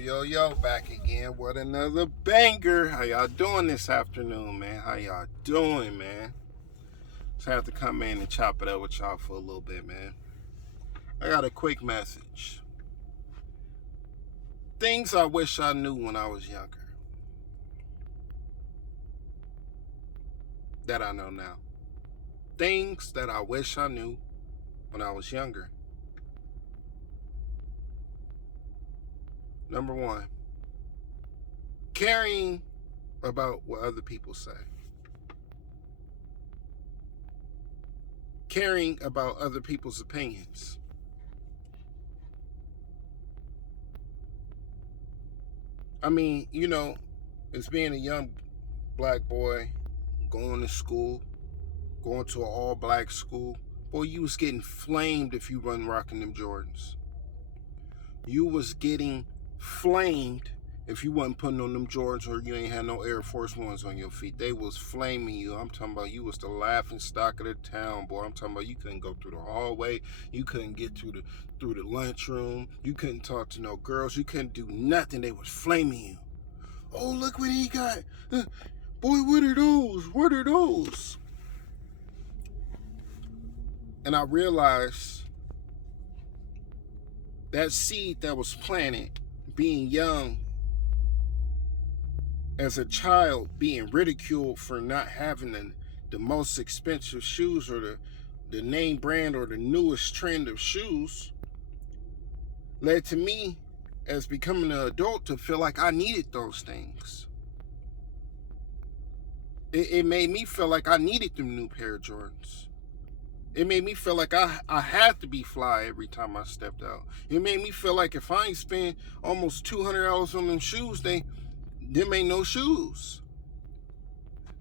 Yo, back again. What another banger. How y'all doing this afternoon, man? How y'all doing, man? Just have to come in and chop it up with y'all for a little bit, man. I got a quick message. Things I wish I knew when I was younger. That I know now. Things that I wish I knew when I was younger. Number one, caring about what other people say. Caring about other people's opinions. I mean, as being a young black boy, going to school, going to an all-black school, boy, you was getting flamed if you wasn't rocking them Jordans. You was getting flamed if you wasn't putting on them Jordans or you ain't had no Air Force Ones on your feet. They was flaming you. I'm talking about you was the laughing stock of the town, boy. I'm talking about you couldn't go through the hallway. You couldn't get through the lunchroom. You couldn't talk to no girls. You couldn't do nothing. They was flaming you. Oh, look what he got. Boy, what are those? What are those? And I realized that seed that was planted, being young, as a child, being ridiculed for not having the most expensive shoes or the name brand or the newest trend of shoes, led to me, as becoming an adult, to feel like I needed those things. It made me feel like I needed them new pair of Jordans. It made me feel like I had to be fly every time I stepped out. It made me feel like if I ain't spend almost $200 on them shoes, them ain't no shoes.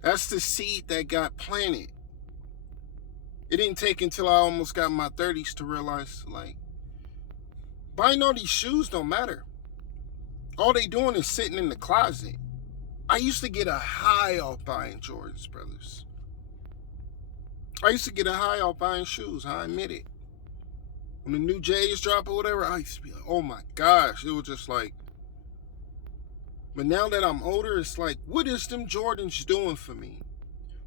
That's the seed that got planted. It didn't take until I almost got in my 30s to realize, like, buying all these shoes don't matter. All they doing is sitting in the closet. I used to get a high off buying Jordans, brothers. I used to get a high off buying shoes, I admit it. When the new J's drop or whatever, I used to be like, oh my gosh. It was just like, but now that I'm older, it's like, what is them Jordans doing for me?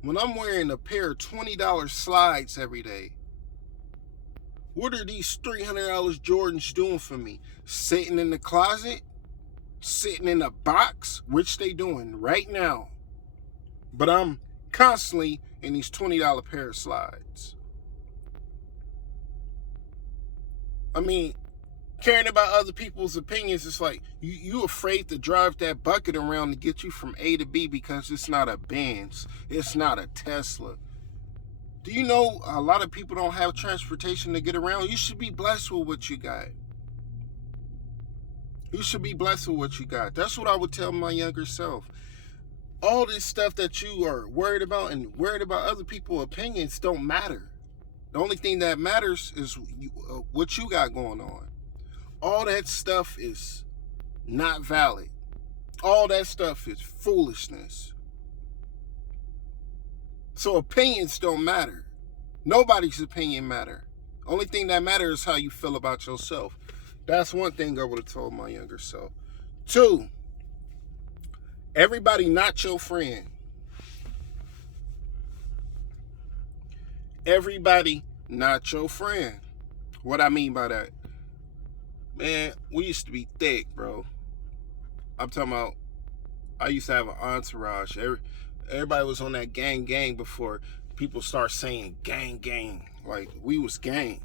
When I'm wearing a pair of $20 slides every day, what are these $300 Jordans doing for me? Sitting in the closet? Sitting in a box? Which they doing right now. But I'm constantly in these $20 pair of slides. I mean, caring about other people's opinions, it's like you afraid to drive that bucket around to get you from A to B because it's not a Benz, it's not a Tesla. Do you know a lot of people don't have transportation to get around? You should be blessed with what you got. You should be blessed with what you got. That's what I would tell my younger self. All this stuff that you are worried about and worried about other people's opinions don't matter. The only thing that matters is what you got going on. All that stuff is not valid. All that stuff is foolishness. So opinions don't matter. Nobody's opinion matter. Only thing that matters is how you feel about yourself. That's one thing I would have told my younger self. 2, everybody not your friend. Everybody not your friend. What I mean by that? Man, we used to be thick, bro. I'm talking about, I used to have an entourage. Everybody was on that gang before people start saying gang. Like, we was gang.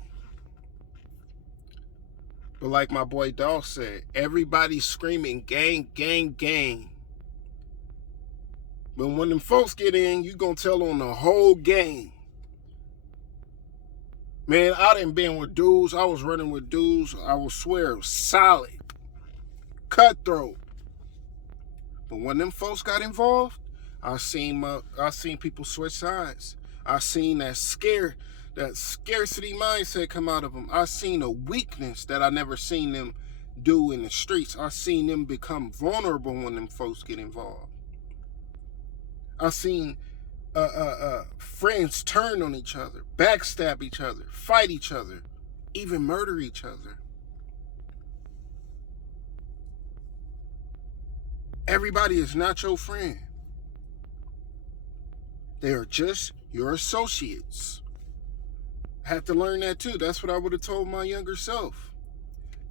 But like my boy Dolph said, everybody's screaming gang. But when them folks get in, you gonna tell on the whole gang. Man, I done been with dudes. I was running with dudes. I will swear, it was solid. Cutthroat. But when them folks got involved, I seen people switch sides. I seen that scarcity mindset come out of them. I seen a weakness that I never seen them do in the streets. I seen them become vulnerable when them folks get involved. I seen friends turn on each other, backstab each other, fight each other, even murder each other. Everybody is not your friend. They are just your associates. I had to learn that too. That's what I would have told my younger self.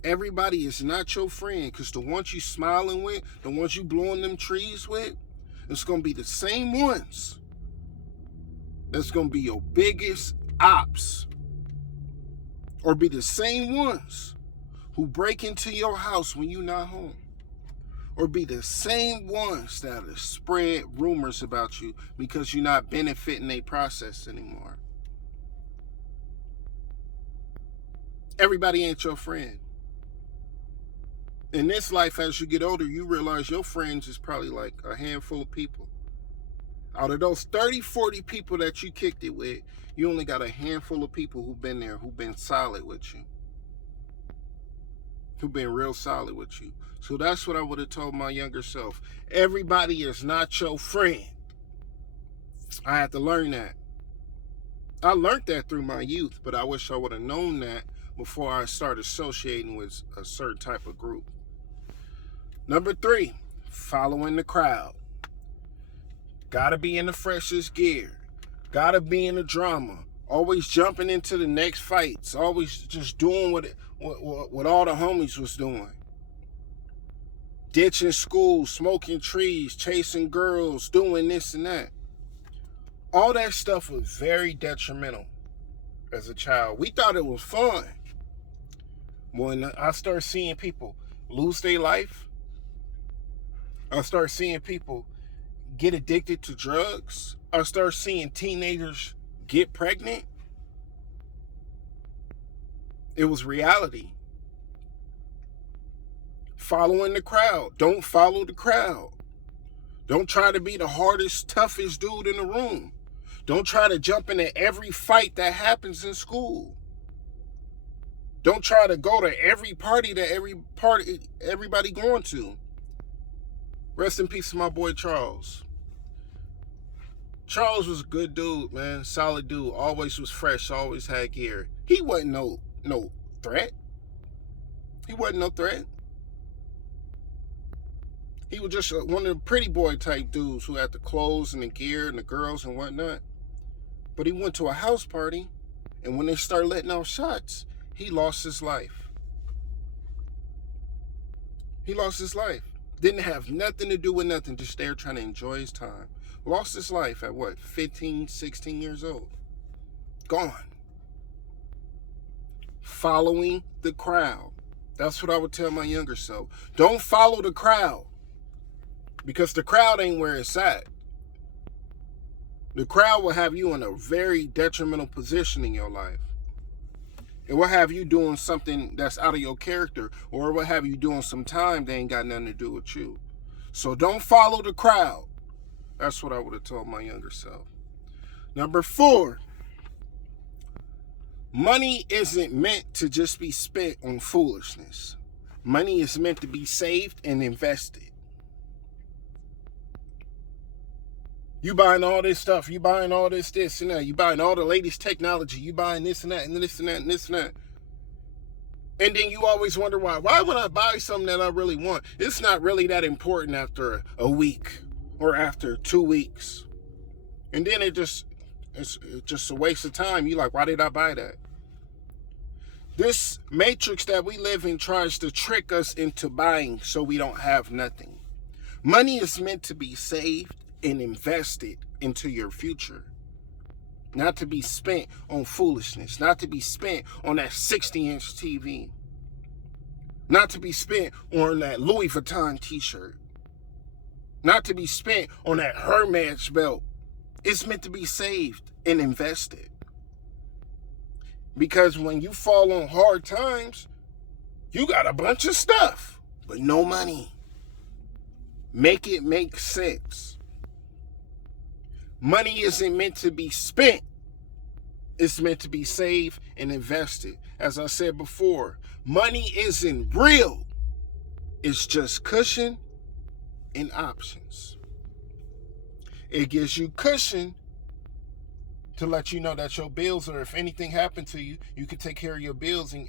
Everybody is not your friend, because the ones you smiling with, the ones you blowing them trees with, it's going to be the same ones that's going to be your biggest ops, or be the same ones who break into your house when you're not home, or be the same ones that spread rumors about you because you're not benefiting their process anymore. Everybody ain't your friend. In this life, as you get older, you realize your friends is probably like a handful of people. Out of those 30, 40 people that you kicked it with, you only got a handful of people who've been there, who've been solid with you, who've been real solid with you. So that's what I would have told my younger self. Everybody is not your friend. I had to learn that. I learned that through my youth, but I wish I would have known that before I started associating with a certain type of group. Number 3, following the crowd. Gotta be in the freshest gear. Gotta be in the drama. Always jumping into the next fights. Always just doing what all the homies was doing. Ditching school, smoking trees, chasing girls, doing this and that. All that stuff was very detrimental as a child. We thought it was fun. When I started seeing people lose their life, I started seeing people get addicted to drugs, I started seeing teenagers get pregnant, it was reality. Following the crowd. Don't follow the crowd. Don't try to be the hardest, toughest dude in the room. Don't try to jump into every fight that happens in school. Don't try to go to every party that everybody going to. Rest in peace to my boy Charles. Charles was a good dude, man. Solid dude. Always was fresh. Always had gear. He wasn't no threat. He wasn't no threat. He was just one of the pretty boy type dudes who had the clothes and the gear and the girls and whatnot. But he went to a house party, and when they started letting off shots, he lost his life. He lost his life. Didn't have nothing to do with nothing, just there trying to enjoy his time. Lost his life at 15, 16 years old. Gone. Following the crowd. That's what I would tell my younger self. Don't follow the crowd, because the crowd ain't where it's at. The crowd will have you in a very detrimental position in your life. It will have you doing something that's out of your character, or it will have you doing some time that ain't got nothing to do with you. So don't follow the crowd. That's what I would have told my younger self. Number 4, money isn't meant to just be spent on foolishness. Money is meant to be saved and invested. You buying all this stuff, you buying all this and that, you buying all the latest technology, you buying this and that and this and that and this and that. And then you always wonder why. Why would I buy something that I really want? It's not really that important after a week or after 2 weeks. And then it's just a waste of time. You're like, why did I buy that? This matrix that we live in tries to trick us into buying so we don't have nothing. Money is meant to be saved and invested into your future. Not to be spent on foolishness. Not to be spent on that 60-inch TV. Not to be spent on that Louis Vuitton t-shirt. Not to be spent on that Hermes belt. It's meant to be saved and invested. Because when you fall on hard times, you got a bunch of stuff, but no money. Make it make sense. Money isn't meant to be spent. It's meant to be saved and invested. As I said before, money isn't real. It's just cushion and options. It gives you cushion to let you know that your bills, or if anything happened to you, you can take care of your bills and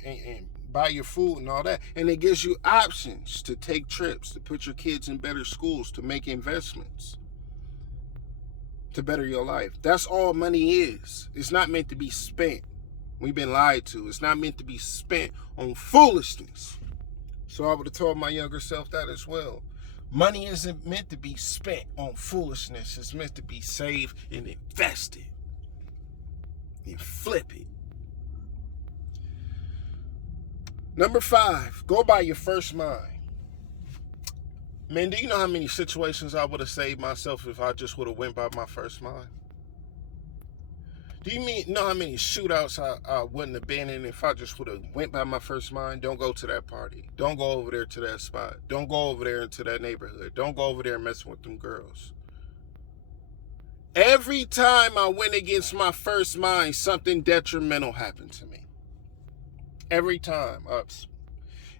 buy your food and all that. And it gives you options to take trips, to put your kids in better schools, to make investments, to better your life. That's all money is. It's not meant to be spent. We've been lied to. It's not meant to be spent on foolishness. So I would have told my younger self that as well. Money isn't meant to be spent on foolishness. It's meant to be saved and invested. And flip it. Number 5, go by your first mind. Man, do you know how many situations I would have saved myself if I just would have went by my first mind? Do you know how many shootouts I wouldn't have been in if I just would have went by my first mind? Don't go to that party. Don't go over there to that spot. Don't go over there into that neighborhood. Don't go over there messing with them girls. Every time I went against my first mind, something detrimental happened to me. Every time.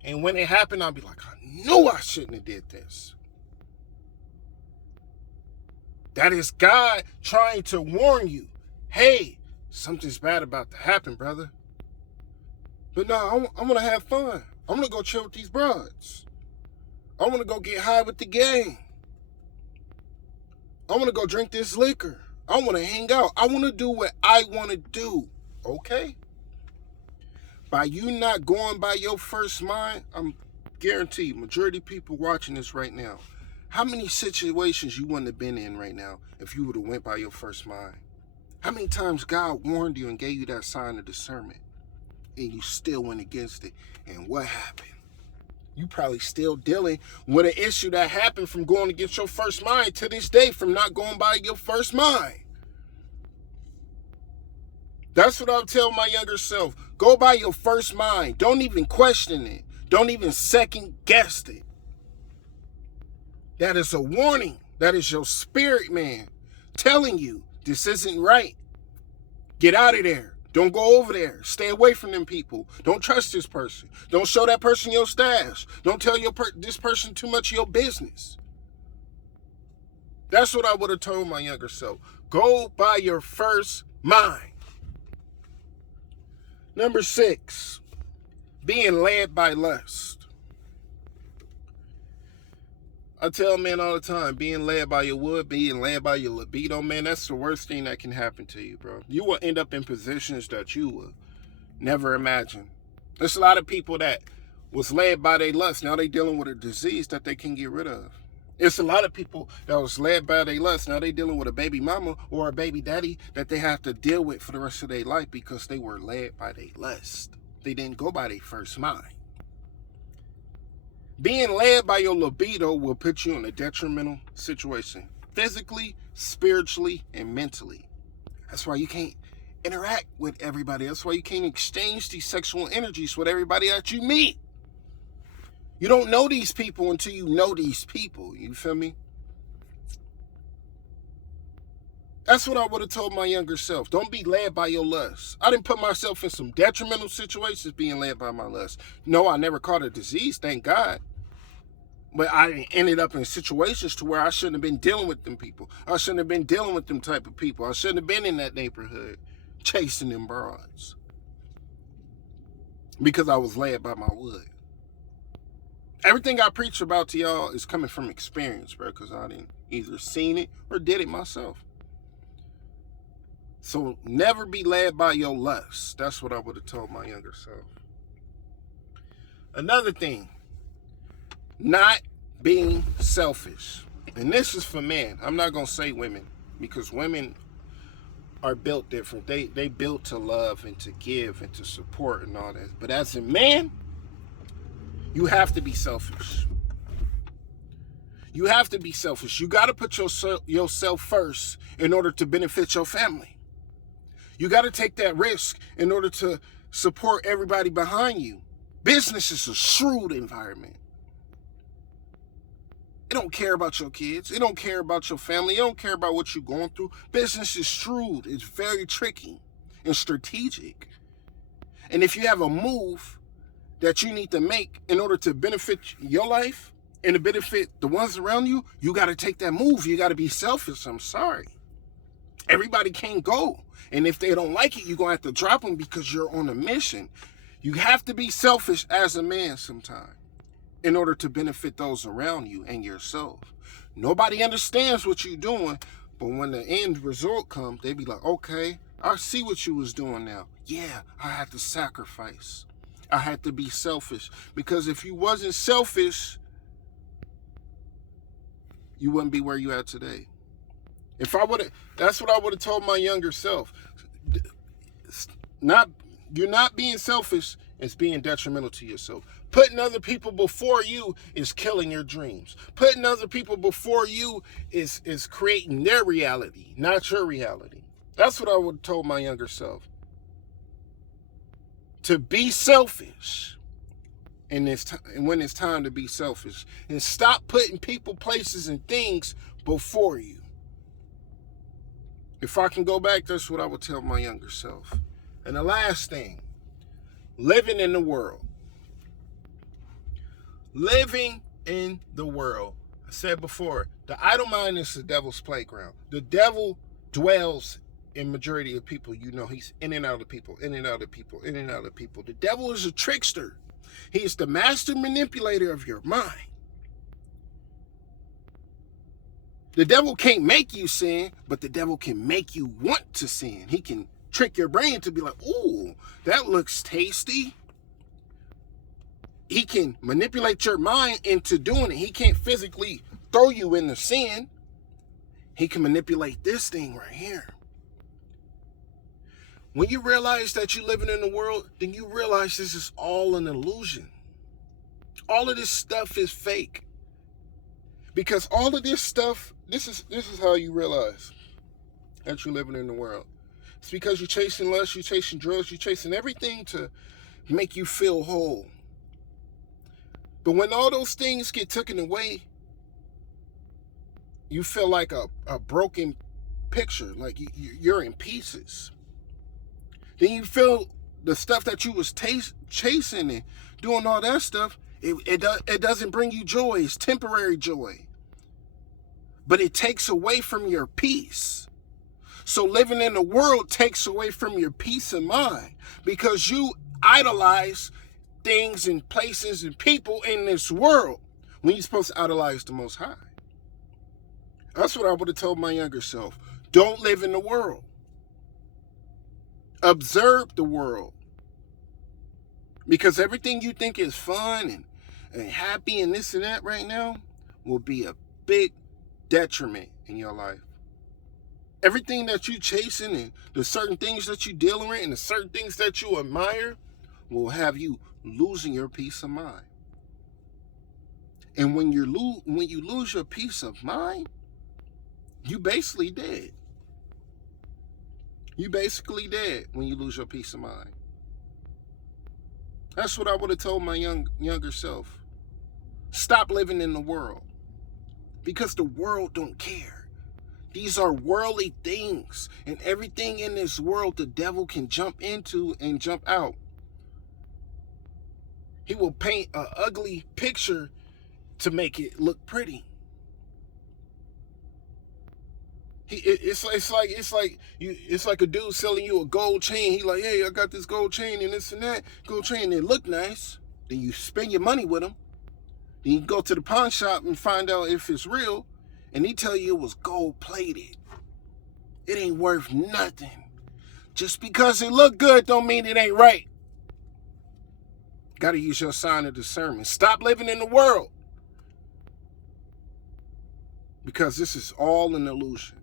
And when it happened, I'd be like, I knew I shouldn't have did this. That is God trying to warn you. Hey, something's bad about to happen, brother. But no, I'm going to have fun. I'm going to go chill with these broads. I want to go get high with the gang. I want to go drink this liquor. I want to hang out. I want to do what I want to do. Okay? By you not going by your first mind, I'm guaranteed majority of people watching this right now, how many situations you wouldn't have been in right now if you would have went by your first mind? How many times God warned you and gave you that sign of discernment and you still went against it? And what happened? You probably still dealing with an issue that happened from going against your first mind to this day from not going by your first mind. That's what I'll tell my younger self. Go by your first mind. Don't even question it. Don't even second guess it. That is a warning. That is your spirit man telling you this isn't right. Get out of there. Don't go over there. Stay away from them people. Don't trust this person. Don't show that person your stash. Don't tell this person too much of your business. That's what I would have told my younger self. Go by your first mind. Number 6, being led by lust. I tell men all the time, being led by your wood, being led by your libido, man, that's the worst thing that can happen to you, bro. You will end up in positions that you will never imagine. There's a lot of people that was led by their lust. Now they dealing with a disease that they can get rid of. It's a lot of people that was led by their lust. Now they dealing with a baby mama or a baby daddy that they have to deal with for the rest of their life because they were led by their lust. They didn't go by their first mind. Being led by your libido will put you in a detrimental situation, physically, spiritually, and mentally. That's why you can't interact with everybody. That's why you can't exchange these sexual energies with everybody that you meet. You don't know these people until you know these people. You feel me? That's what I would have told my younger self. Don't be led by your lust. I didn't put myself in some detrimental situations being led by my lust. No, I never caught a disease, thank God. But I ended up in situations to where I shouldn't have been dealing with them people. I shouldn't have been dealing with them type of people. I shouldn't have been in that neighborhood chasing them broads. Because I was led by my wood. Everything I preach about to y'all is coming from experience, bro, because I didn't either seen it or did it myself. So never be led by your lust. That's what I would have told my younger self. Another thing, not being selfish. And this is for men. I'm not going to say women because women are built different. They built to love and to give and to support and all that. But as a man, you have to be selfish. You have to be selfish. You got to put yourself first in order to benefit your family. You got to take that risk in order to support everybody behind you. Business is a shrewd environment. It don't care about your kids. It don't care about your family. It don't care about what you're going through. Business is shrewd. It's very tricky and strategic. And if you have a move that you need to make in order to benefit your life and to benefit the ones around you, you got to take that move. You got to be selfish. I'm sorry. Everybody can't go. And if they don't like it, you're going to have to drop them because you're on a mission. You have to be selfish as a man sometimes in order to benefit those around you and yourself. Nobody understands what you're doing, but when the end result comes, they be like, okay, I see what you was doing now. Yeah, I had to sacrifice. I had to be selfish. Because if you wasn't selfish, you wouldn't be where you at today. If I would have, that's what I would have told my younger self. You're not being selfish, it's being detrimental to yourself. Putting other people before you is killing your dreams. Putting other people before you is creating their reality, not your reality. That's what I would have told my younger self. To be selfish when it's time to be selfish. And stop putting people, places, and things before you. If I can go back, that's what I would tell my younger self. And the last thing, living in the world. Living in the world. I said before, the idle mind is the devil's playground. The devil dwells in majority of people. You know, he's in and out of people, in and out of people, in and out of people. The devil is a trickster. He is the master manipulator of your mind. The devil can't make you sin, but the devil can make you want to sin. He can trick your brain to be like, ooh, that looks tasty. He can manipulate your mind into doing it. He can't physically throw you into sin. He can manipulate this thing right here. When you realize that you're living in the world, then you realize this is all an illusion. All of this stuff is fake. Because all of this stuff, this is how you realize that you're living in the world. It's because you're chasing lust, you're chasing drugs, you're chasing everything to make you feel whole. But when all those things get taken away, you feel like a broken picture, like you're in pieces. Then you feel the stuff that you was chasing and doing all that stuff, it doesn't bring you joy. It's temporary joy. But it takes away from your peace. So living in the world takes away from your peace of mind because you idolize things and places and people in this world when you're supposed to idolize the Most High. That's what I would have told my younger self. Don't live in the world. Observe the world. Because everything you think is fun and happy and this and that right now will be a big detriment in your life. Everything that you chasing and the certain things that you dealing with and the certain things that you admire will have you losing your peace of mind. And when you lose your peace of mind, you basically dead. You basically dead when you lose your peace of mind. That's what I would have told my younger self. Stop living in the world. Because the world don't care. These are worldly things. And everything in this world the devil can jump into and jump out. He will paint an ugly picture to make it look pretty. It's like a dude selling you a gold chain. He like, hey, I got this gold chain and this and that. Gold chain, it look nice. Then you spend your money with him. Then you go to the pawn shop and find out if it's real. And he tell you it was gold plated. It ain't worth nothing. Just because it look good don't mean it ain't right. Got to use your sign of discernment. Stop living in the world. Because this is all an illusion.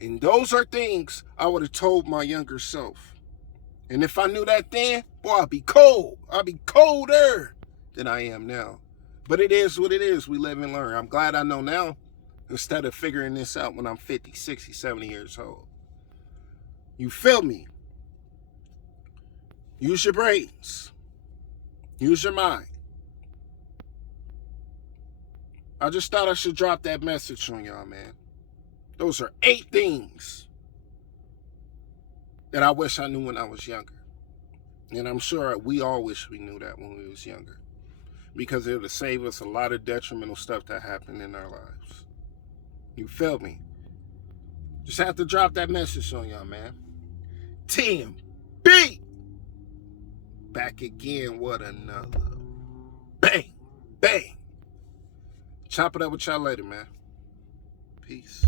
And those are things I would have told my younger self. And if I knew that then, boy, I'd be cold. I'd be colder than I am now. But it is what it is. We live and learn. I'm glad I know now instead of figuring this out when I'm 50, 60, 70 years old. You feel me? Use your brains. Use your mind. I just thought I should drop that message on y'all, man. Those are 8 things that I wish I knew when I was younger. And I'm sure we all wish we knew that when we was younger. Because it would save us a lot of detrimental stuff that happened in our lives. You feel me? Just have to drop that message on y'all, man. TMB! back again. What another. Bang. Bang. Chop it up with y'all later, man. Peace.